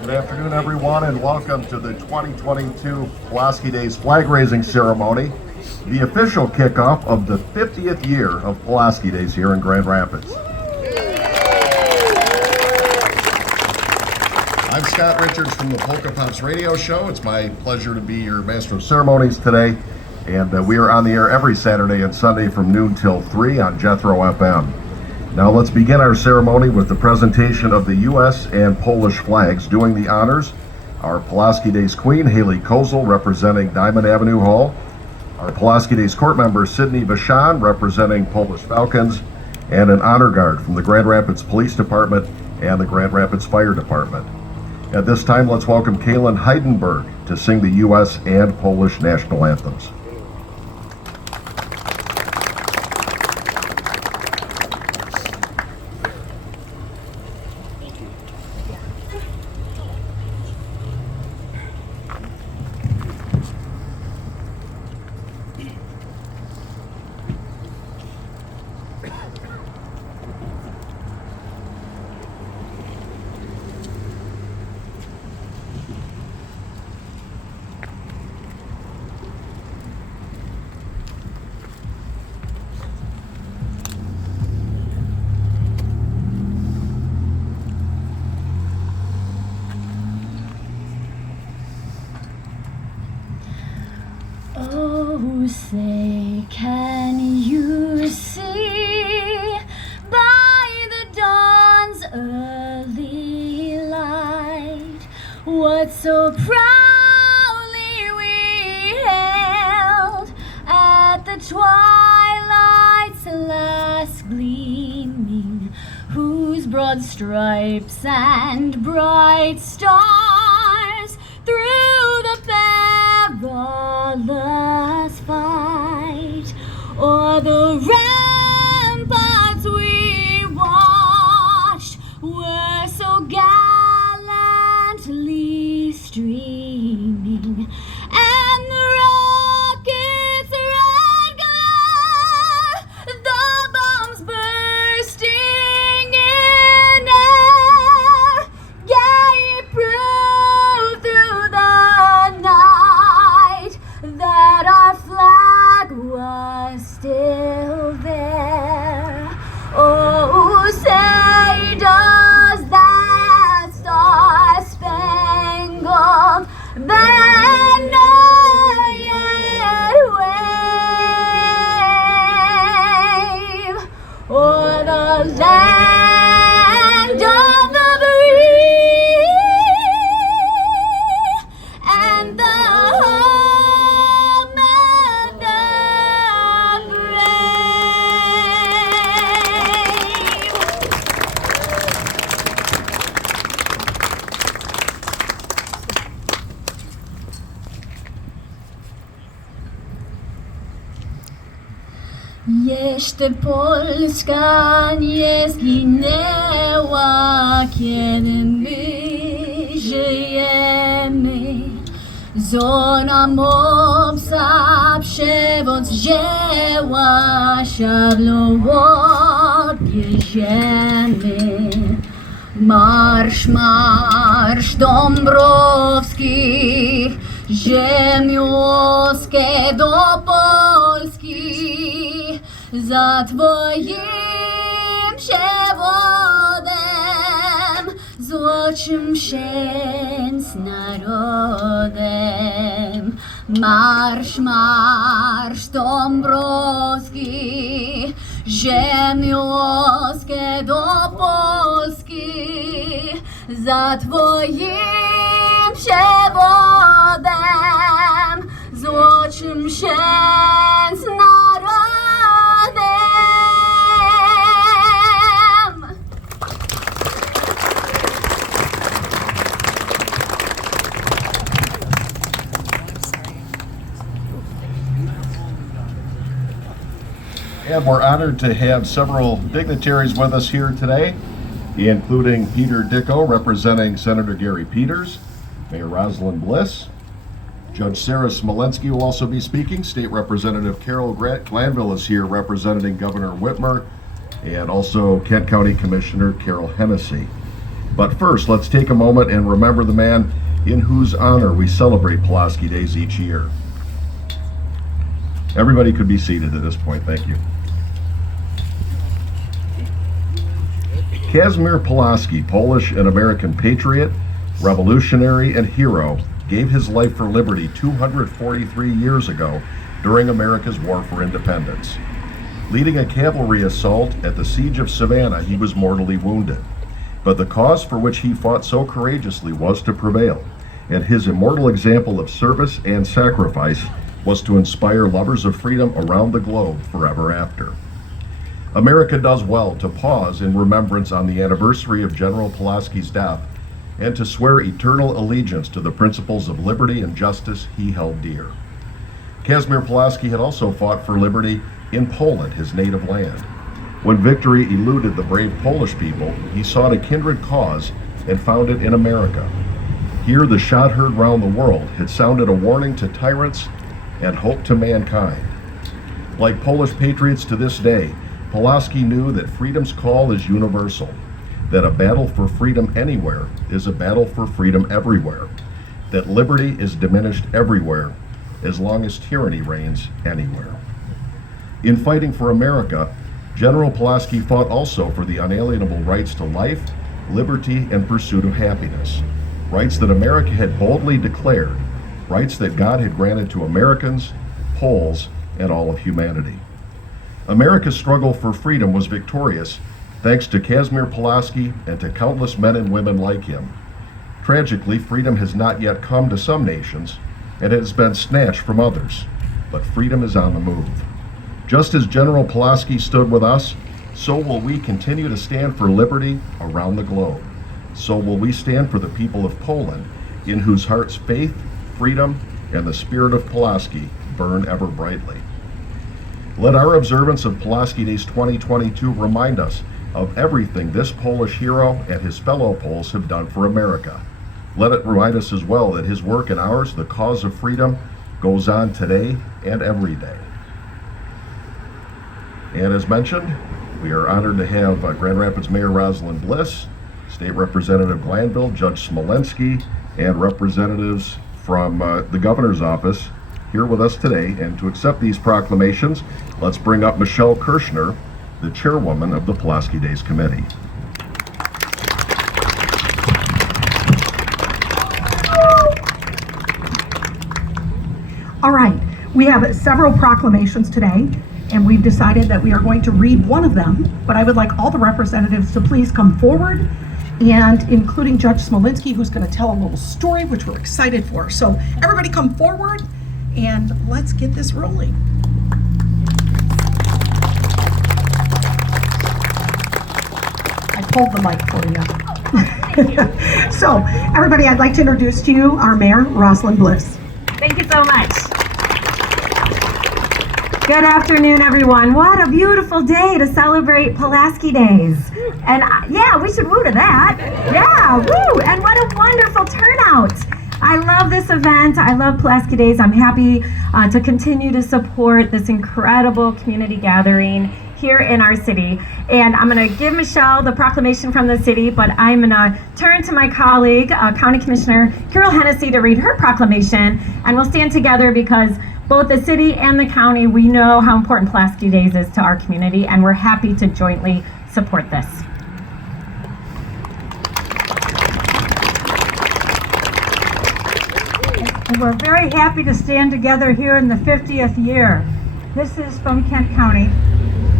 Good afternoon, everyone, and welcome to the 2022 Pulaski Days flag raising ceremony, the official kickoff of the 50th year of Pulaski Days here in Grand Rapids. I'm Scott Richards from the Polka Pops radio show. It's my pleasure to be your master of ceremonies today, and we are on the air every Saturday and Sunday from noon till 3 on Jethro FM. Now let's begin our ceremony with the presentation of the U.S. and Polish flags. Doing the honors, our Pulaski Days Queen, Haley Kozel, representing Diamond Avenue Hall, our Pulaski Days Court member, Sydney Vachon, representing Polish Falcons, and an honor guard from the Grand Rapids Police Department and the Grand Rapids Fire Department. At this time, let's welcome Kaylin Heidenberg to sing the U.S. and Polish national anthems. Oh, say, can you see by the dawn's early light what so proudly we hailed at the twilight's last gleaming, whose broad stripes and bright stars through the perilous fight o'er the ramparts we watched were so gallantly streaming, and the rockets' red glare, the bombs bursting in air, gave proof through the night that our flag was still there. Oh, say, does that star-spangled banner yet wave o'er the land of the free and the home of the brave? Jeszcze Polska nie zginęła, kiedy my żyjemy. Zona mopsa przewód zdziała, szablą odbierzemy. Marsz, marsz Dąbrowskich, ziemiłoskie do Polski, za twoim przewodem, złocim się z narodem. Marsz, marsz Dąbrowski, ziemiłoskie do Polski, za twoim przewodem, złocim się z narodem. And we're honored to have several dignitaries with us here today, including Peter Dicko, representing Senator Gary Peters, Mayor Rosalind Bliss. Judge Sarah Smolensky will also be speaking. State Representative Carol Glanville is here representing Governor Whitmer, and also Kent County Commissioner Carol Hennessy. But first, let's take a moment and remember the man in whose honor we celebrate Pulaski Days each year. Everybody could be seated at this point, thank you. Kazimierz Pulaski, Polish and American patriot, revolutionary, and hero, gave his life for liberty 243 years ago during America's War for Independence. Leading a cavalry assault at the Siege of Savannah, he was mortally wounded. But the cause for which he fought so courageously was to prevail, and his immortal example of service and sacrifice was to inspire lovers of freedom around the globe forever after. America does well to pause in remembrance on the anniversary of General Pulaski's death and to swear eternal allegiance to the principles of liberty and justice he held dear. Kazimierz Pulaski had also fought for liberty in Poland, his native land. When victory eluded the brave Polish people, he sought a kindred cause and found it in America. Here, the shot heard round the world had sounded a warning to tyrants and hope to mankind. Like Polish patriots to this day, Pulaski knew that freedom's call is universal, that a battle for freedom anywhere is a battle for freedom everywhere, that liberty is diminished everywhere as long as tyranny reigns anywhere. In fighting for America, General Pulaski fought also for the unalienable rights to life, liberty, and pursuit of happiness, rights that America had boldly declared, rights that God had granted to Americans, Poles, and all of humanity. America's struggle for freedom was victorious thanks to Kazimierz Pulaski and to countless men and women like him. Tragically, freedom has not yet come to some nations, and it has been snatched from others, but freedom is on the move. Just as General Pulaski stood with us, so will we continue to stand for liberty around the globe. So will we stand for the people of Poland, in whose hearts faith, freedom, and the spirit of Pulaski burn ever brightly. Let our observance of Pulaski Days 2022 remind us of everything this Polish hero and his fellow Poles have done for America. Let it remind us as well that his work and ours, the cause of freedom, goes on today and every day. And as mentioned, we are honored to have Grand Rapids Mayor Rosalind Bliss, State Representative Glanville, Judge Smolensky, and representatives from the Governor's Office here with us today. And to accept these proclamations, let's bring up Michelle Kirshner, the chairwoman of the Pulaski Days Committee. All right, we have several proclamations today, and we've decided that we are going to read one of them, but I would like all the representatives to please come forward, and including Judge Smolensky, who's going to tell a little story, which we're excited for. So everybody come forward, and let's get this rolling. I pulled the mic for you. So everybody, I'd like to introduce to you our Mayor, Rosalind Bliss. Thank you so much. Good afternoon, everyone. What a beautiful day to celebrate Pulaski Days. And yeah, we should woo to that. Yeah, woo! And what a wonderful turnout. I love this event. I love Pulaski Days. I'm happy to continue to support this incredible community gathering here in our city. And I'm going to give Michelle the proclamation from the city, but I'm going to turn to my colleague, County Commissioner Carol Hennessy, to read her proclamation, and we'll stand together because both the city and the county, we know how important Pulaski Days is to our community, and we're happy to jointly support this. And we're very happy to stand together here in the 50th year. This is from Kent County.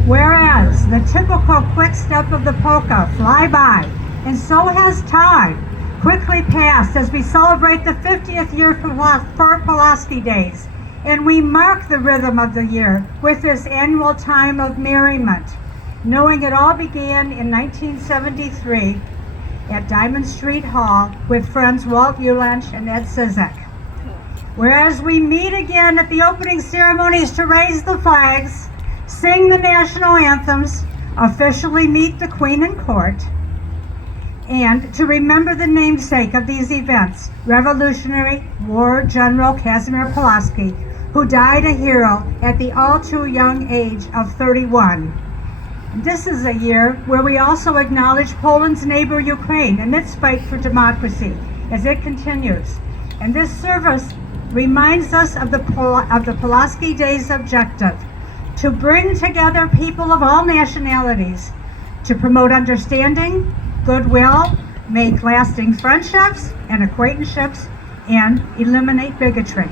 Whereas the typical quick step of the polka fly by, and so has time quickly passed as we celebrate the 50th year for Pulaski Days, and we mark the rhythm of the year with this annual time of merriment, knowing it all began in 1973 at Diamond Street Hall with friends Walt Ulench and Ed Sizek. Whereas we meet again at the opening ceremonies to raise the flags, sing the national anthems, officially meet the Queen in court, and to remember the namesake of these events, Revolutionary War General Kazimierz Pulaski, who died a hero at the all too young age of 31. This is a year where we also acknowledge Poland's neighbor Ukraine and its fight for democracy as it continues. And this service reminds us of the Pulaski Days objective, to bring together people of all nationalities, to promote understanding, goodwill, make lasting friendships and acquaintanceships, and eliminate bigotry.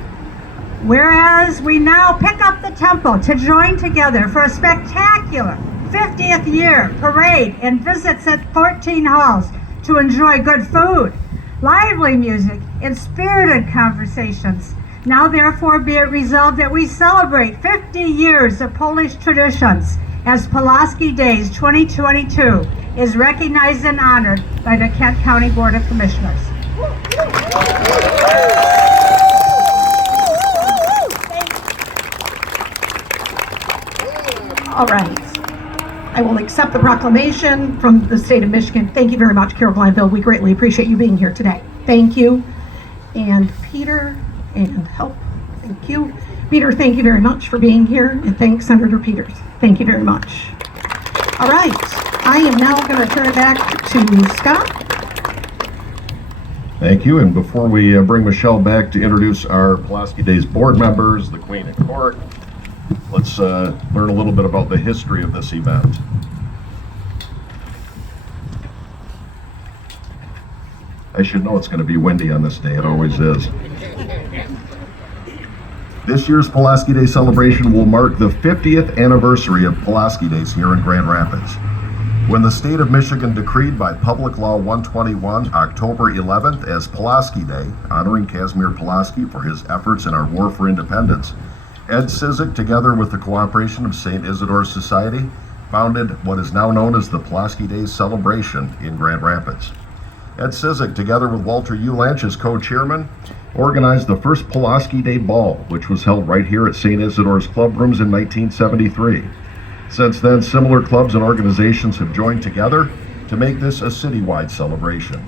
Whereas we now pick up the tempo to join together for a spectacular 50th year parade and visits at 14 halls to enjoy good food, lively music, and spirited conversations. Now therefore be it resolved that we celebrate 50 years of Polish traditions as Pulaski Days 2022 is recognized and honored by the Kent County Board of Commissioners. All right. I will accept the proclamation from the state of Michigan. Thank you very much, Carol Glanville. We greatly appreciate you being here today. Thank you. And Peter and Help. Thank you. Peter, thank you very much for being here. And thanks, Senator Peters. Thank you very much. All right. I am now going to turn it back to Scott. Thank you. And before we bring Michelle back to introduce our Pulaski Days board members, the Queen and Court, let's learn a little bit about the history of this event. I should know it's going to be windy on this day. It always is. This year's Pulaski Day celebration will mark the 50th anniversary of Pulaski Days here in Grand Rapids. When the state of Michigan decreed by Public Law 121 October 11th as Pulaski Day, honoring Casimir Pulaski for his efforts in our war for independence, Ed Cizik, together with the cooperation of St. Isidore's Society, founded what is now known as the Pulaski Days Celebration in Grand Rapids. Ed Cizik, together with Walter Ulanch as co-chairman, organized the first Pulaski Day Ball, which was held right here at St. Isidore's Club Rooms in 1973. Since then, similar clubs and organizations have joined together to make this a citywide celebration.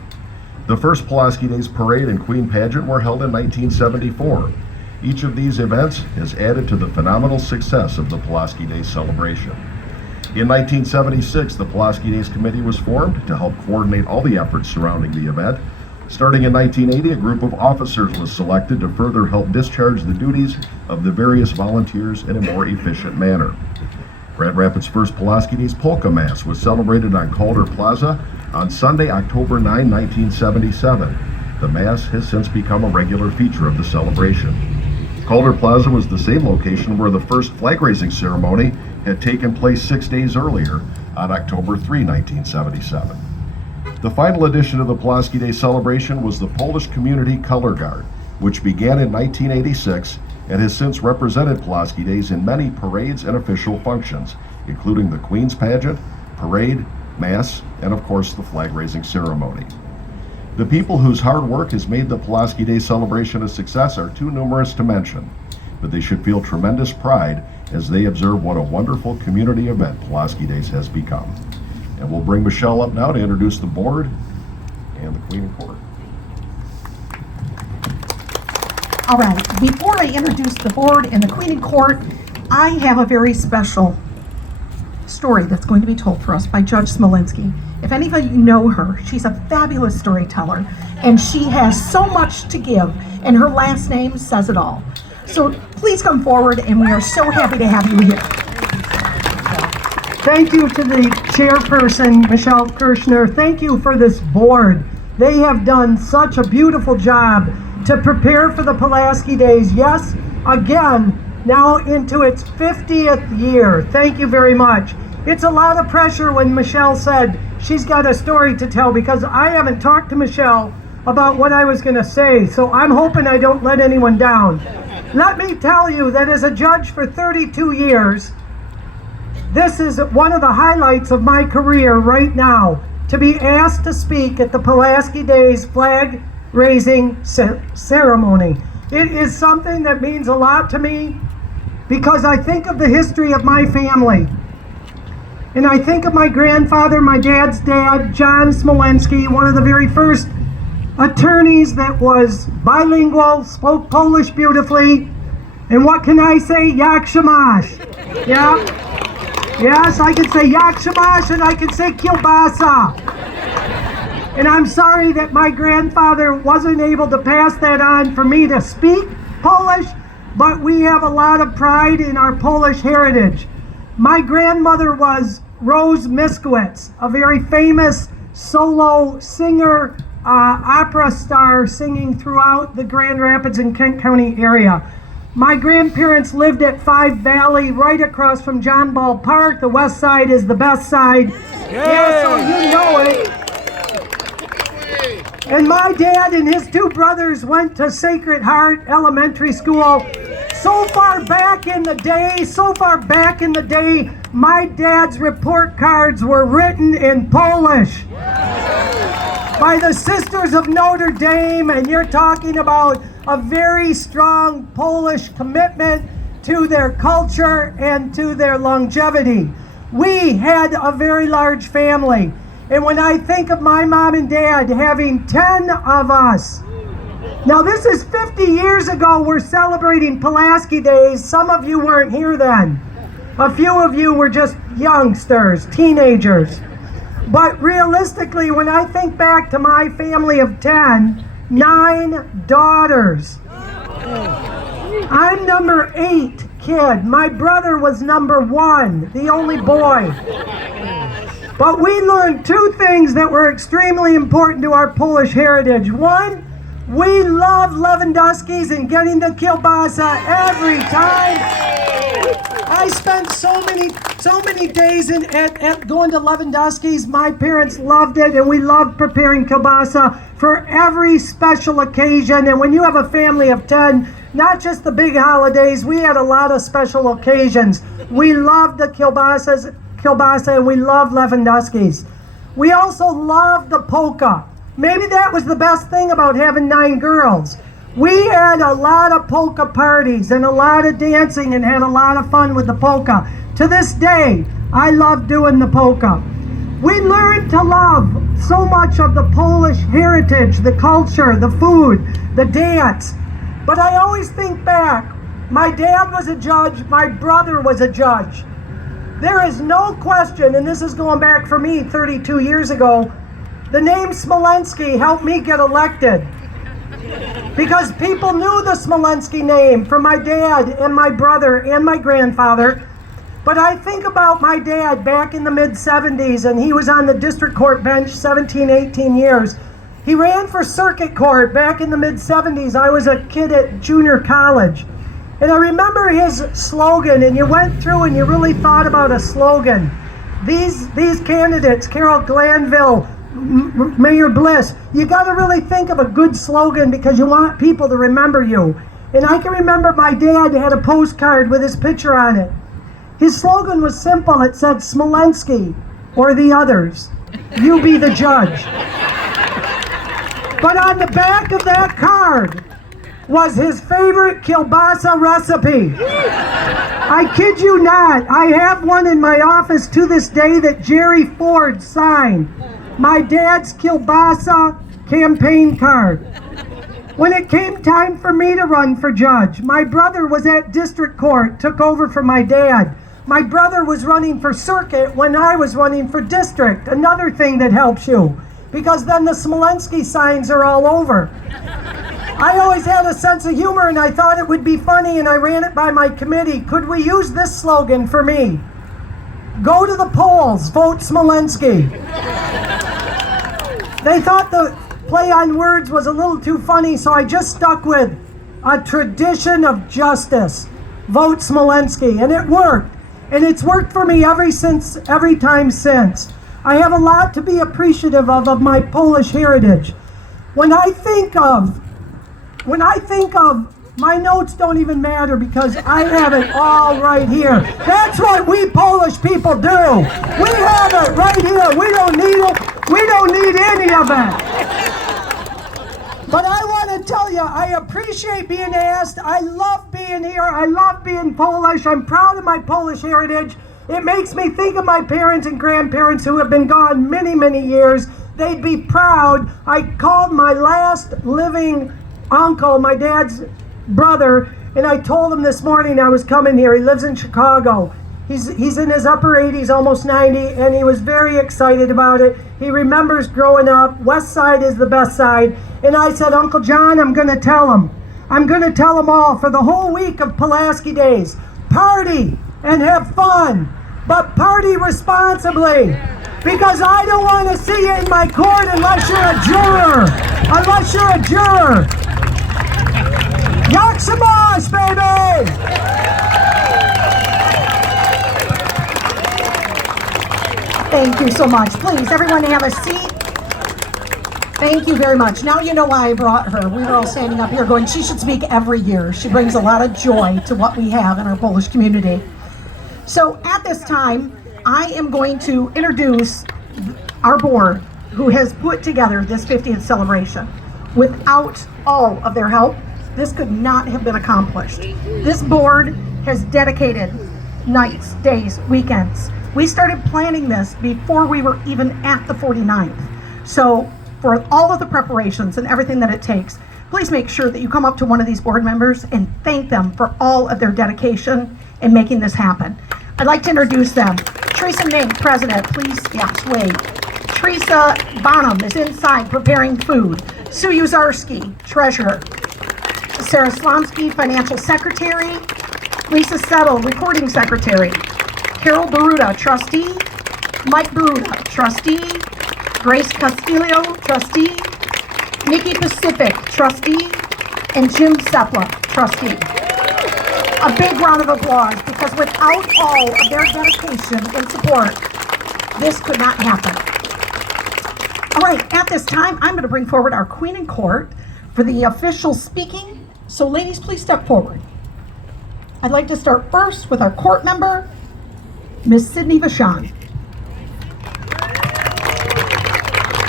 The first Pulaski Days Parade and Queen Pageant were held in 1974. Each of these events has added to the phenomenal success of the Pulaski Days celebration. In 1976, the Pulaski Days Committee was formed to help coordinate all the efforts surrounding the event. Starting in 1980, a group of officers was selected to further help discharge the duties of the various volunteers in a more efficient manner. Grand Rapids' first Pulaski Days Polka Mass was celebrated on Calder Plaza on Sunday, October 9, 1977. The Mass has since become a regular feature of the celebration. Calder Plaza was the same location where the first flag raising ceremony had taken place 6 days earlier on October 3, 1977. The final edition of the Pulaski Day celebration was the Polish Community Color Guard, which began in 1986 and has since represented Pulaski Days in many parades and official functions, including the Queen's Pageant, Parade, Mass, and of course the flag raising ceremony. The people whose hard work has made the Pulaski Day celebration a success are too numerous to mention, but they should feel tremendous pride as they observe what a wonderful community event Pulaski Days has become. And we'll bring Michelle up now to introduce the board and the Queen and Court. All right, before I introduce the board and the Queen and Court, I have a very special story that's going to be told for us by Judge Smolinski. If any of you know her, she's a fabulous storyteller, and she has so much to give, and her last name says it all. So please come forward, and we are so happy to have you here. Thank you to the chairperson, Michelle Kirshner. Thank you for this board. They have done such a beautiful job to prepare for the Pulaski Days. Yes, again, now into its 50th year. Thank you very much. It's a lot of pressure when Michelle said she's got a story to tell, because I haven't talked to Michelle about what I was going to say, so I'm hoping I don't let anyone down. Let me tell you that as a judge for 32 years, this is one of the highlights of my career right now, to be asked to speak at the Pulaski Days flag raising ceremony. It is something that means a lot to me, because I think of the history of my family. And I think of my grandfather, my dad's dad, John Smolinski, one of the very first attorneys that was bilingual, spoke Polish beautifully. And what can I say? Jak się masz? Yeah? Yes, I can say yakshimash and I can say kielbasa. And I'm sorry that my grandfather wasn't able to pass that on for me to speak Polish, but we have a lot of pride in our Polish heritage. My grandmother was Rose Miskowicz, a very famous solo singer, opera star singing throughout the Grand Rapids and Kent County area. My grandparents lived at 5 Valley, right across from John Ball Park. The west side is the best side. Yeah, so you know it. And my dad and his 2 brothers went to Sacred Heart Elementary School. So far back in the day, my dad's report cards were written in Polish by the Sisters of Notre Dame, and you're talking about a very strong Polish commitment to their culture and to their longevity. We had a very large family, and when I think of my mom and dad having 10 of us, now this is 50 years ago, we're celebrating Pulaski Days. Some of you weren't here then. A few of you were just youngsters, teenagers. But realistically, when I think back to my family of 10, 9 daughters. I'm number 8 kid. My brother was number 1, the only boy. But we learned 2 things that were extremely important to our Polish heritage. One, we love Lewandowski's and getting the kielbasa every time. I spent so many days at going to Lewandowski's. My parents loved it, and we loved preparing kielbasa for every special occasion. And when you have a family of 10, not just the big holidays, we had a lot of special occasions. We loved the kielbasa, and we loved Lewandowski's. We also loved the polka. Maybe that was the best thing about having 9 girls. We had a lot of polka parties and a lot of dancing and had a lot of fun with the polka. To this day, I love doing the polka. We learned to love so much of the Polish heritage, the culture, the food, the dance. But I always think back, my dad was a judge, my brother was a judge. There is no question, and this is going back for me 32 years ago, the name Smolensky helped me get elected. Because people knew the Smolensky name from my dad and my brother and my grandfather. But I think about my dad back in the mid-70s, and he was on the district court bench 17, 18 years. He ran for circuit court back in the mid-70s. I was a kid at junior college. And I remember his slogan, and you went through and you really thought about a slogan. These candidates, Carol Glanville, Mayor Bliss, you got to really think of a good slogan because you want people to remember you. And I can remember my dad had a postcard with his picture on it. His slogan was simple. It said, Smolensky, or the others, you be the judge. But on the back of that card was his favorite kielbasa recipe. I kid you not, I have one in my office to this day that Jerry Ford signed. My dad's kielbasa campaign card. When it came time for me to run for judge, my brother was at district court, took over for my dad. My brother was running for circuit when I was running for district. Another thing that helps you, because then the Smolensky signs are all over. I always had a sense of humor, and I thought it would be funny, and I ran it by my committee. Could we use this slogan for me? Go to the polls, vote Smolensky. They thought the play on words was a little too funny, so I just stuck with a tradition of justice. Vote Smolensky, and it worked. And it's worked for me every time since. I have a lot to be appreciative of my Polish heritage. When I think of, my notes don't even matter because I have it all right here. That's what we Polish people do. We have it right here. We don't need it. We don't need any of it. But I want to tell you, I appreciate being asked. I love being here. I love being Polish. I'm proud of my Polish heritage. It makes me think of my parents and grandparents who have been gone many, many years. They'd be proud. I called my last living uncle, my dad's brother, and I told him this morning I was coming here. He lives in Chicago. He's in his upper 80s, almost 90, and he was very excited about it. He remembers growing up, West Side is the best side. And I said, Uncle John, I'm going to tell him. I'm going to tell them all for the whole week of Pulaski Days. Party and have fun, but party responsibly. Because I don't want to see you in my court unless you're a juror. Unless you're a juror. Yakshamosh, baby! Thank you so much. Please, everyone have a seat. Thank you very much. Now you know why I brought her. We were all standing up here going, she should speak every year. She brings a lot of joy to what we have in our Polish community. So at this time, I am going to introduce our board who has put together this 50th celebration. Without all of their help, this could not have been accomplished. This board has dedicated nights, days, weekends. We started planning this before we were even at the 49th. So for all of the preparations and everything that it takes, please make sure that you come up to one of these board members and thank them for all of their dedication in making this happen. I'd like to introduce them. Teresa Mink, president, please, yes, wait. Teresa Bonham is inside preparing food. Sue Uzarski, treasurer. Sarah Slomsky, financial secretary. Lisa Settle, recording secretary. Carol Baruda, trustee. Mike Baruda, trustee. Grace Castillo, trustee. Nikki Pacific, trustee. And Jim Sepla, trustee. A big round of applause, because without all of their dedication and support, this could not happen. All right, at this time, I'm going to bring forward our Queen in Court for the official speaking. So ladies, please step forward. I'd like to start first with our court member, Miss Sydney Vachon.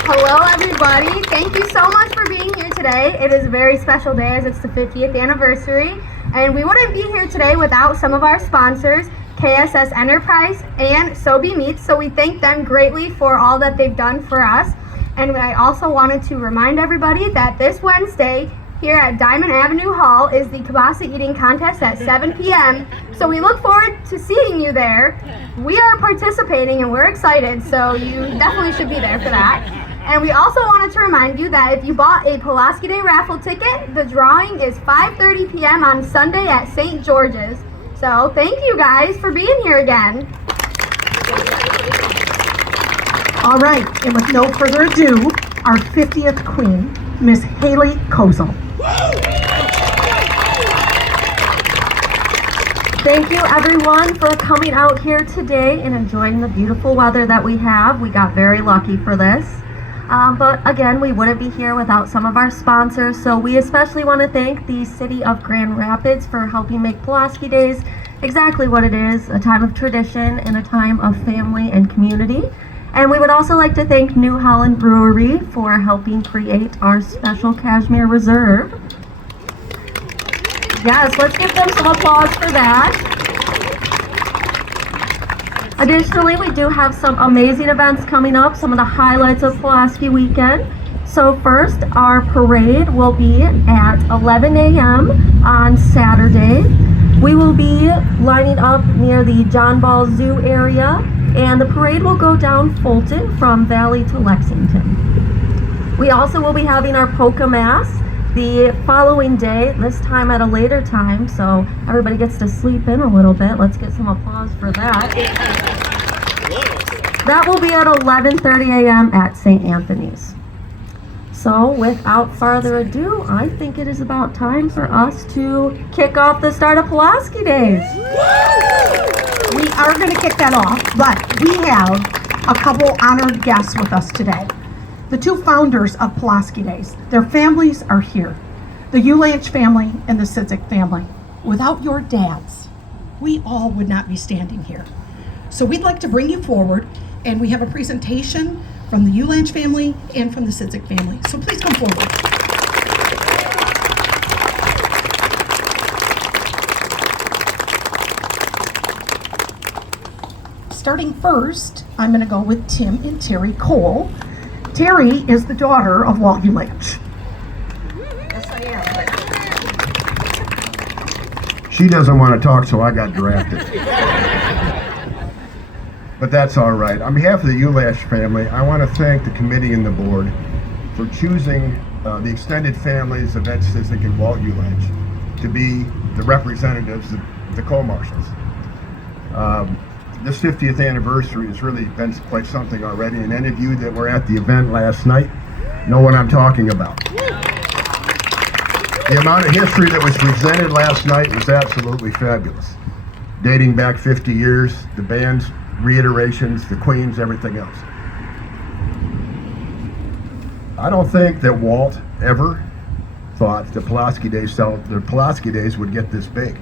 Hello, everybody. Thank you so much for being here today. It is a very special day as it's the 50th anniversary. And we wouldn't be here today without some of our sponsors, KSS Enterprise and Sobe Meats. So we thank them greatly for all that they've done for us. And I also wanted to remind everybody that this Wednesday here at Diamond Avenue Hall is the kielbasa eating contest at 7 p.m. So we look forward to seeing you there. We are participating and we're excited, so you definitely should be there for that. And we also wanted to remind you that if you bought a Pulaski Day raffle ticket, the drawing is 5:30 p.m. on Sunday at St. George's. So thank you guys for being here again. All right, and with no further ado, our 50th queen, Miss Haley Kozel. Thank you everyone for coming out here today and enjoying the beautiful weather that we have. We got very lucky for this. But again, we wouldn't be here without some of our sponsors. So we especially want to thank the City of Grand Rapids for helping make Pulaski Days exactly what it is, a time of tradition and a time of family and community. And we would also like to thank New Holland Brewery for helping create our special Cashmere Reserve. Yes, let's give them some applause for that. Additionally, we do have some amazing events coming up, some of the highlights of Pulaski weekend. So first, our parade will be at 11 a.m. on Saturday. We will be lining up near the John Ball Zoo area, and the parade will go down Fulton from Valley to Lexington. We also will be having our polka mass the following day, this time at a later time, so everybody gets to sleep in a little bit. Let's get some applause for that. That will be at 11:30 a.m. at St. Anthony's. So without further ado, I think it is about time for us to kick off the start of Pulaski Days. We are going to kick that off, but we have a couple honored guests with us today. The two founders of Pulaski Days. Their families are here. The Ulanch family and the Sidzik family. Without your dads, we all would not be standing here. So we'd like to bring you forward, and we have a presentation from the Ulanch family and from the Sidzik family. So please come forward. Starting first, I'm going to go with Tim and Terry Cole. Terry is the daughter of Walt Ulanch. Yes, I am. She doesn't want to talk, so I got drafted. but that's all right. On behalf of the Ulash family, I want to thank the committee and the board for choosing the extended families of Ed Cizik and Walt Ulash to be the representatives, the co-marshals. This 50th anniversary has really been quite something already, and any of you that were at the event last night know what I'm talking about. The amount of history that was presented last night was absolutely fabulous. Dating back 50 years, the band's reiterations, the Queens, everything else. I don't think that Walt ever thought the Pulaski Days would get this big.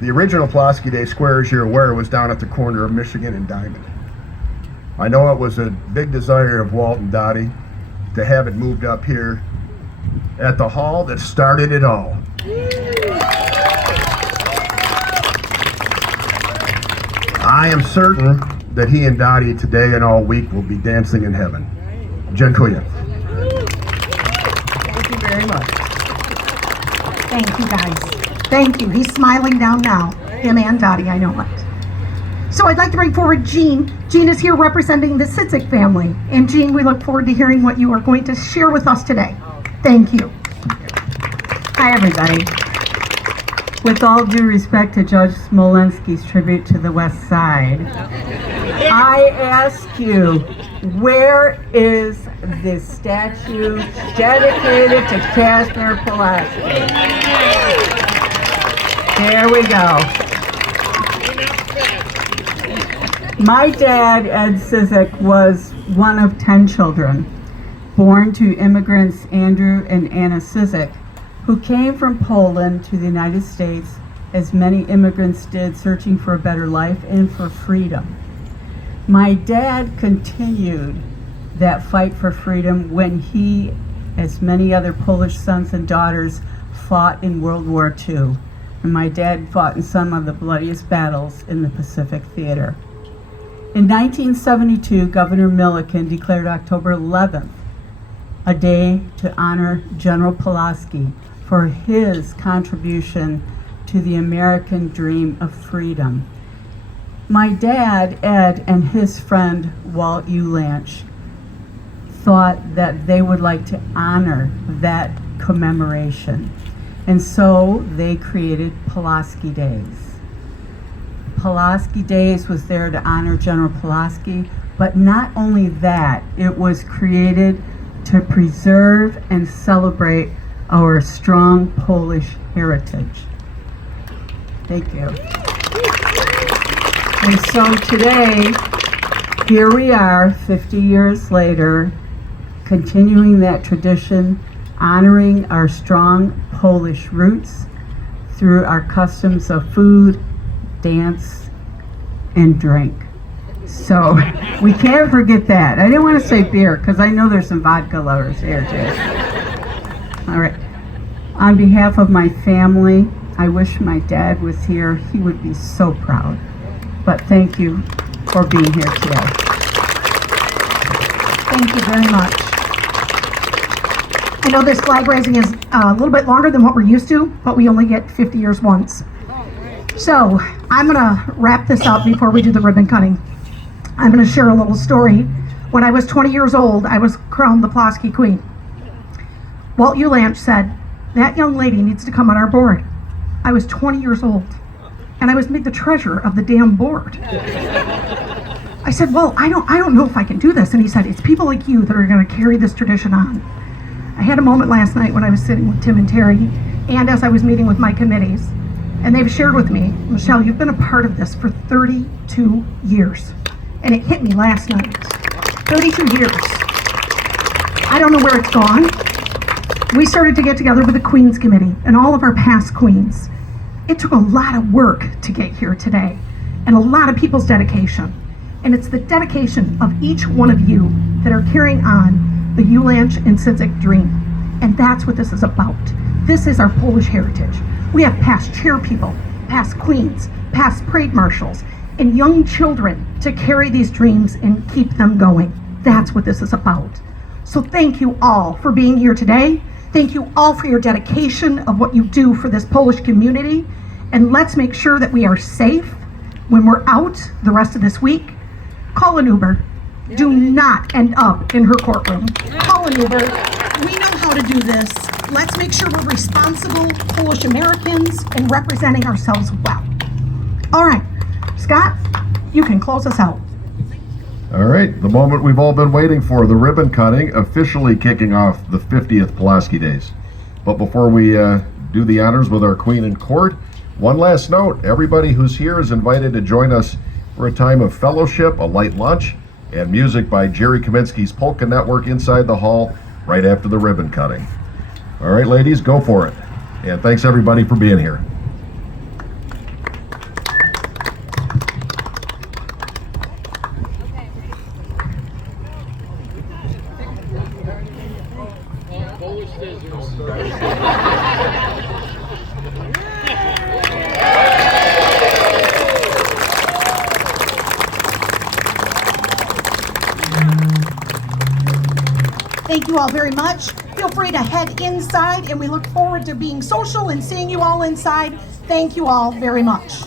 The original Pulaski Day Square, as you're aware, was down at the corner of Michigan and Diamond. I know it was a big desire of Walt and Dottie to have it moved up here at the hall that started it all. I am certain that he and Dottie today and all week will be dancing in heaven. Dziękuję. Thank you very much. Thank you, guys. Thank you. He's smiling down now. Him and Dottie, I know it. So I'd like to bring forward Jean. Jean is here representing the Cizik family. And Jean, we look forward to hearing what you are going to share with us today. Thank you. Hi, everybody. With all due respect to Judge Smolensky's tribute to the West Side, I ask you, where is the statue dedicated to Kastner Pulaski? There we go. My dad, Ed Cizik, was one of 10 children, born to immigrants Andrew and Anna Cizik, who came from Poland to the United States, as many immigrants did, searching for a better life and for freedom. My dad continued that fight for freedom when he, as many other Polish sons and daughters, fought in World War II. And my dad fought in some of the bloodiest battles in the Pacific Theater. In 1972, Governor Milliken declared October 11th a day to honor General Pulaski for his contribution to the American dream of freedom. My dad, Ed, and his friend Walt Ulash thought that they would like to honor that commemoration. And so they created Pulaski Days. Pulaski Days was there to honor General Pulaski, but not only that, it was created to preserve and celebrate our strong Polish heritage. Thank you. And so today, here we are, 50 years later, continuing that tradition, honoring our strong Polish roots through our customs of food, dance, and drink. So we can't forget that. I didn't want to say beer because I know there's some vodka lovers here too. All right. On behalf of my family, I wish my dad was here. He would be so proud. But thank you for being here today. Thank you very much. I know this flag raising is a little bit longer than what we're used to, but we only get 50 years once. So I'm going to wrap this up before we do the ribbon cutting. I'm going to share a little story. When I was 20 years old, I was crowned the Pulaski Queen. Walt Ulash said, "That young lady needs to come on our board." I was 20 years old, and I was made the treasurer of the damn board. I said, "Well, I don't know if I can do this." And he said, "It's people like you that are going to carry this tradition on." I had a moment last night when I was sitting with Tim and Terry, and as I was meeting with my committees, and they've shared with me, "Michelle, you've been a part of this for 32 years. And it hit me last night. 32 years. I don't know where it's gone. We started to get together with the Queens Committee and all of our past queens. It took a lot of work to get here today, and a lot of people's dedication. And it's the dedication of each one of you that are carrying on the Ulash and Cizik dream. And that's what this is about. This is our Polish heritage. We have past chair people, past queens, past parade marshals, and young children to carry these dreams and keep them going. That's what this is about. So thank you all for being here today. Thank you all for your dedication of what you do for this Polish community. And let's make sure that we are safe, When we're out the rest of this week, call an Uber. Do not end up in her courtroom. Call an Uber. We know how to do this. Let's make sure we're responsible Polish Americans and representing ourselves well. All right, Scott, you can close us out. All right, the moment we've all been waiting for, the ribbon cutting, officially kicking off the 50th Pulaski Days. But before we do the honors with our Queen in Court, one last note, everybody who's here is invited to join us for a time of fellowship, a light lunch, and music by Jerry Kaminsky's Polka Network inside the hall right after the ribbon cutting. All right, ladies, go for it. And thanks everybody for being here. Thank you all very much. Feel free to head inside, and we look forward to being social and seeing you all inside. Thank you all very much.